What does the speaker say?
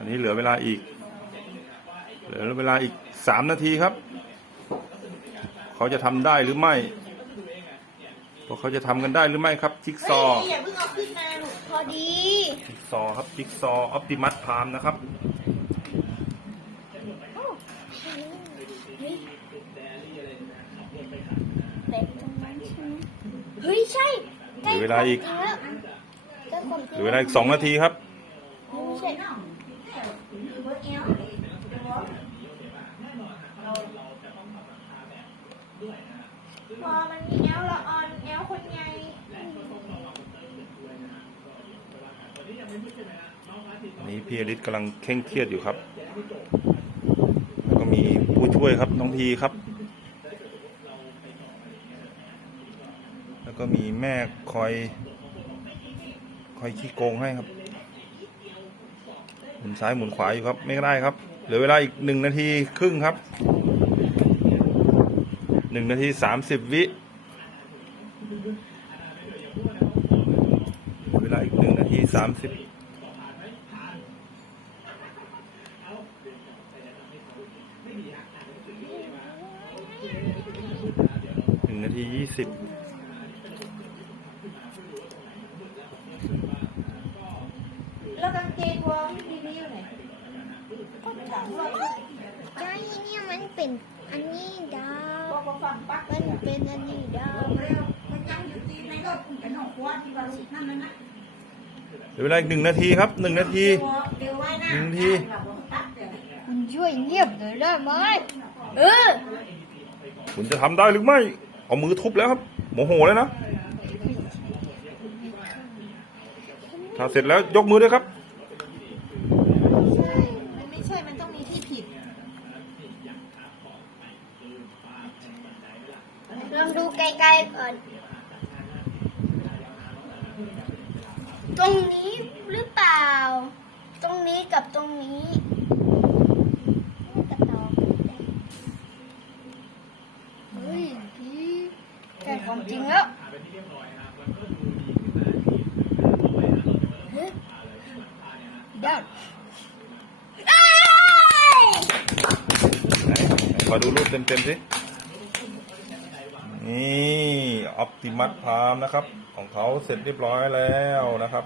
อันนี้เหลือเวลาอีก เหลือเวลาอีกสามนาทีครับ เขาจะทำได้หรือไม่พวกเขาจะทำกันได้หรือไม่ครับจิ๊กซเฮ้อว์ยอย่าเพิ่งเอาขึ้นมาลูกพอดีจิ๊กซอว์ครับจิ๊กซอว์ออปติมัสพามนะครับเฮ้ยเด็กตรงนั้นใช่ไหมเฮ้ยใช่เหลือเวลาอีกใกล้ความจริงเหลือเวลาอีกสองนาทีครับ ไม่ใช่พอมันมีแอลละออนแอลคนใหญ่นี่พี่อลิศกำลังเคร่งเครียดอยู่ครับ แล้วก็มีผู้ช่วยครับน้องทีครับ แล้วก็มีแม่คอย คอยขี้โกงให้ครับ หมุนซ้ายหมุนขวาอยู่ครับ ไม่ได้ครับ เหลือเวลาอีกหนึ่งนาทีครึ่งครับหนึ่งนาทีสามสิบวิเหลือเวลาอีกหนึ่งนาทีสามสิบหนึ่งนาทียี่สิบ แล้วกางเกงวอร์มดีๆอยู่ไหนก็ไปถามว่าใช่เนี่ยมันเป็นอันนี้ดาวบอกว่าฟังปักมันเป็นอันนี้ดาวเหลือเวลาอีกหนึ่งนาทีครับหนึ่งนาทีหนึ่งนาทีคุณช่วยเงียบหน่อยได้ไหมเออคุณจะทำได้หรือไม่ เอามือทุบแล้วครับโมโหแล้วนะ ถ้าเสร็จแล้วยกมือด้วยครับ มันไม่ใช่ มันต้องมีที่ผิดลองดูไกลๆก่อน ตรงนี้หรือเปล่า ตรงนี้กับตรงนี้กระตอกเฮ้ยพี่ใช่ความจริงแล้วเฮ้ย ได้เอ้ยไหนขอดูรูปเต็มๆสิ นี่ออปติมัสพามนะครับ ของเขาเสร็จเรียบร้อยแล้วนะครับ